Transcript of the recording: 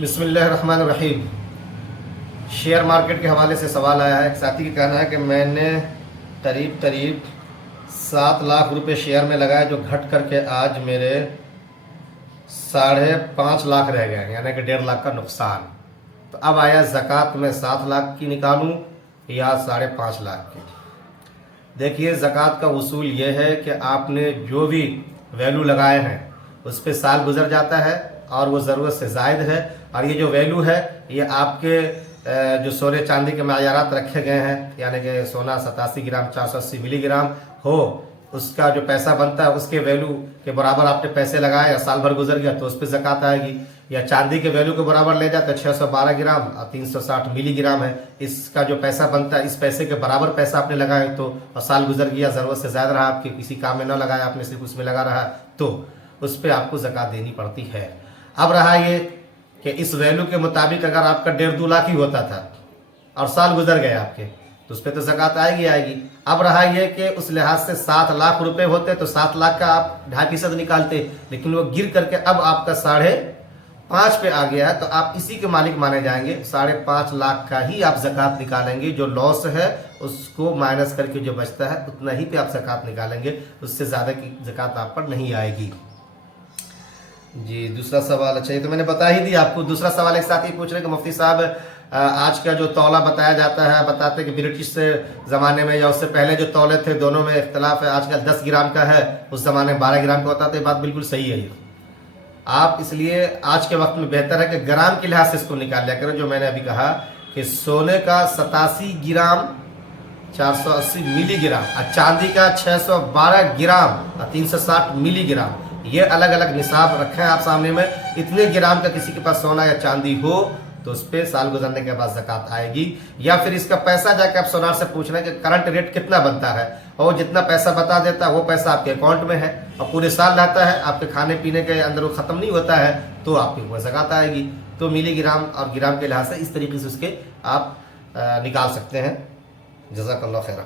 बिस्मिल्लाहिर्रहमानिर्रहीम। Share market के हवाले से सवाल आया है। एक साथी का कहना है कि मैंने करीब 7 लाख रुपए शेयर में लगाए, जो घट करके आज मेरे 5.5 लाख रह गए, यानी कि 1.5 लाख का नुकसान। तो अब आया ज़कात में 7 लाख की निकालूं या 5.5 लाख की। देखिए, ज़कात का उसूल ये है कि आपने जो भी वैल्यू लगाए हैं उस पर साल गुजर जाता है और वो ज़रूरत से ज़ायद है, और ये जो वैल्यू है ये आपके जो सोने चांदी के मायारात रखे गए हैं, यानी कि सोना 87 ग्राम 480 मिलीग्राम हो, उसका जो पैसा बनता है उसके वैल्यू के बराबर आपने पैसे लगाए या साल भर गुजर गया तो उस पर ज़कात आएगी। या चांदी के वैल्यू के बराबर ले जाते 612 ग्राम और 360 मिलीग्राम है, इसका जो पैसा बनता है इस पैसे के बराबर पैसा आपने लगाए तो, और साल गुजर गया, ज़रूरत से ज़्यादा रहा, आपके किसी काम में न लगाया, आपने सिर्फ उसमें लगा रहा, तो उस पर आपको ज़कात देनी पड़ती है। अब रहा ये कि इस वैल्यू के मुताबिक अगर आपका 1.5-2 लाख ही होता था और साल गुजर गए आपके, तो उस पर तो ज़कात आएगी। अब रहा ये कि उस लिहाज से 7 लाख रुपए होते तो 7 लाख का आप 2.5% निकालते, लेकिन वो गिर करके अब आपका 5.5 पे आ गया है, तो आप इसी के मालिक माने जाएंगे। 5.5 लाख का ही आप ज़कात निकालेंगे। जो लॉस है उसको माइनस करके जो बचता है उतना ही पे आप ज़कात निकालेंगे, उससे ज़्यादा की ज़कात आप पर नहीं आएगी। जी, दूसरा सवाल, अच्छा ये तो मैंने बता ही दिया आपको। दूसरा सवाल एक साथी पूछ रहे कि मुफ्ती साहब, आज का जो तौला बताया जाता है, बताते हैं कि ब्रिटिश से ज़माने में या उससे पहले जो तौले थे दोनों में इख्तलाफ है। आजकल 10 ग्राम का है, उस ज़माने में 12 ग्राम का होता था। ये बात बिल्कुल सही है। ये आप इसलिए आज के वक्त में बेहतर है कि ग्राम के लिहाज से इसको निकाल लिया करो। जो मैंने अभी कहा कि सोने का 87 ग्राम 480 मिलीग्राम और चांदी का 612 ग्राम और 360 मिलीग्राम, ये अलग अलग निसाब रखे हैं आप सामने में। इतने ग्राम का किसी के पास सोना या चांदी हो तो उस पर साल गुजरने के बाद ज़कात आएगी। या फिर इसका पैसा जाके आप सोनार से पूछ रहे हैं कि करंट रेट कितना बनता है, और जितना पैसा बता देता है वो पैसा आपके अकाउंट में है और पूरे साल रहता है, आपके खाने पीने के अंदर वो ख़त्म नहीं होता है, तो आपके ऊपर ज़कात आएगी। तो मिलीग्राम और ग्राम के लिहाज से इस तरीके से उसके आप निकाल सकते हैं। जज़ाकल्लाह खैरा।